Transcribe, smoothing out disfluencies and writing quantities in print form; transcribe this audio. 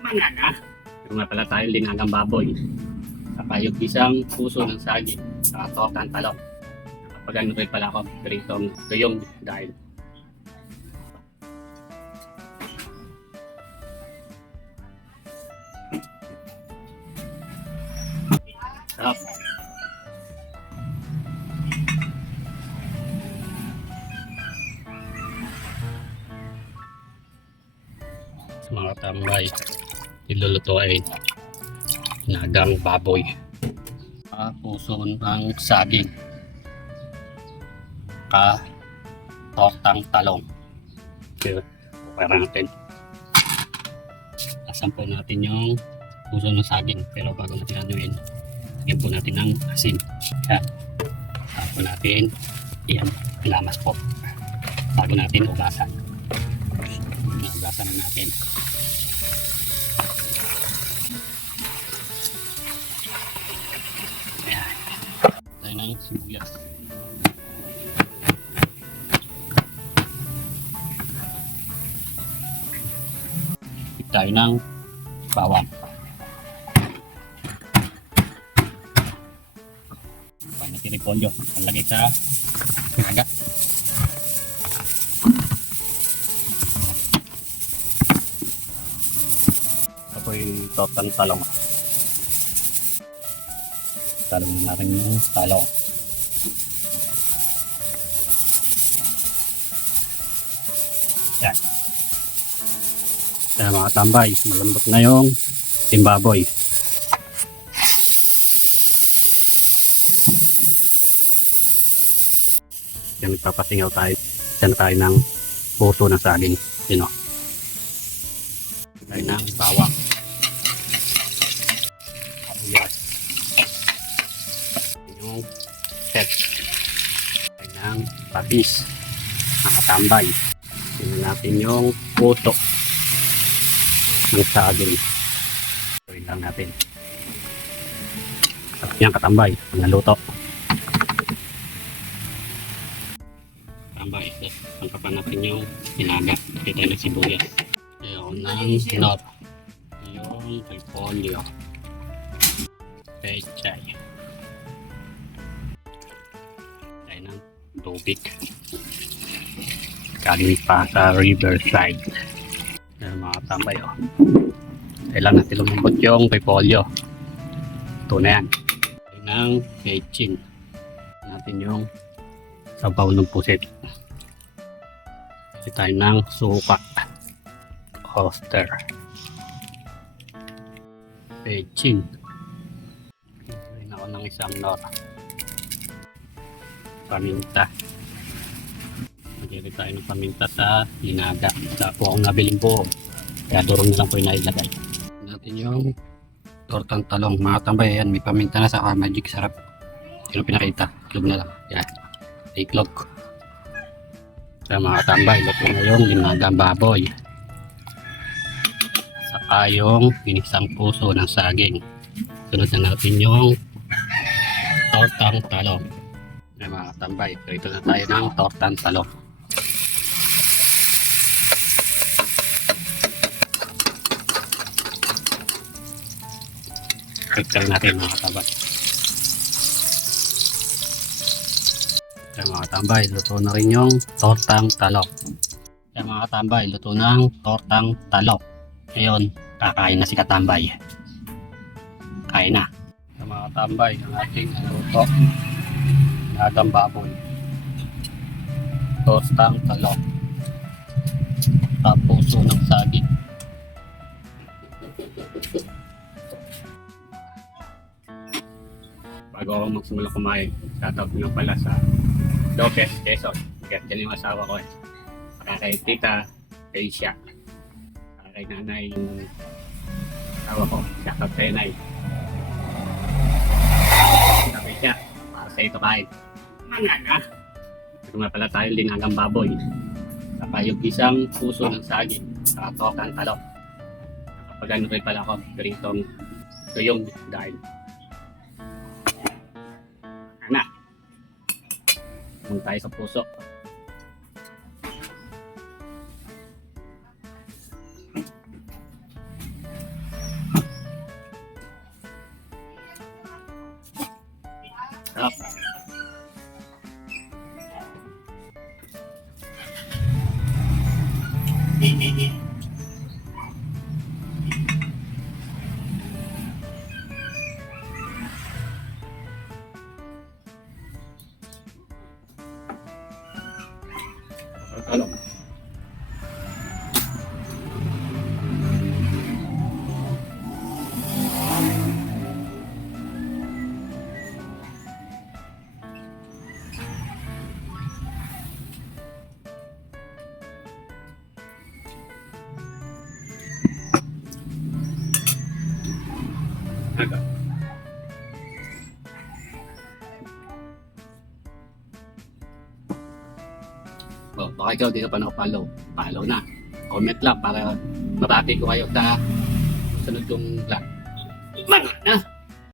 Manana. Yung nga pala tayo, linagang baboy. Saka yung isang puso ng saging. Saka tokang talong. Kapag ano rin pala ako, pritong tuyong dahil. Sarap. Sa mga tambay, iluluto ay nagang baboy. Puso ng saging. Tortang talong. Okay, para natin. Asan po natin yung puso ng saging. Pero bago natin anuin, lagyan po natin ng asin. Kaya, saan po natin, yan, lamas po. Bago natin ugasan. Ugasan na natin. Ayan. Tayo na yung sibuyas. Tayo ng bawang. Natin repolyo. Palagay sa naga. Apoy totang talong. Talong na natin yung talong. Yan. Kaya mga tambay, malambot na yung timbaboy. Yan, nagpapasingaw tayo. Yan tayo ng puso ng saging. Yun o. Tayo ng bawang. Yes. Yung set. Tayo ng patis. Mga tambay. Tingnan natin yung puso ng saging. Gawin lang natin. Yan katambay, naluto. Tambay, pangkapan natin yung sinaga. Kita yung sibuyas. Yung ng sinot. Yung repolyo. Pechay. Tayo ng tubig. Galing pa sa riverside. Yan mga tambay o. Kailangan natin lumambot yung repolyo. Ito na yan. Tayo ng bechin. Natin yung sabaw ng pusit. Kasi tayo ng suka. Oyster. Bechin. Tayo ako ng isang nora. Paminta. Magiging tayo ng paminta sa linaga. Wala po akong nabiling buo. Kaya durong na lang po yung nailagay. Natin yung tortang talong. Mga tambay, yan. May paminta na sa magic sarap. Sino pinakita? Iklog na lang. Yan. Iklog. Kaya mga tambay, luto na yung linagang baboy. Saka yung pinisang puso ng saging. Sunod na natin yung tortang talong. Kaya mga tambay, ito na tayo ng tortang talong. Pagkal natin mga tambay. Kaya mga tambay, luto na rin yung tortang talong. Kaya mga tambay, luto ng tortang talong. Ngayon, kakain na si katambay. Kain na. Kaya mga tambay, ang ating luto. Nagang baboy. Tortang talong. Puso ng saging. Bago ako magsimula kumain, shoutout nyo pala sa Lopez, Quezon. Kaya dyan yung asawa ko eh. Saka kay tita, kay siya. Saka kay nanay yung asawa ko. Shoutout kay nanay. Saka siya, para sa ito kain. Manana. Ito nga pala tayo, linagang baboy. Saka yung isang puso ng saging. Saka tokang talong. Kapag ano rin pala ako, pritong tuyong dahil. Na. Punta tayo sa puso. Talong. Aga. Oh, baka ikaw di ka pa nakapollow. Follow na. Comment lang para mabati ko kayo sa sunod kong vlog. Mana na?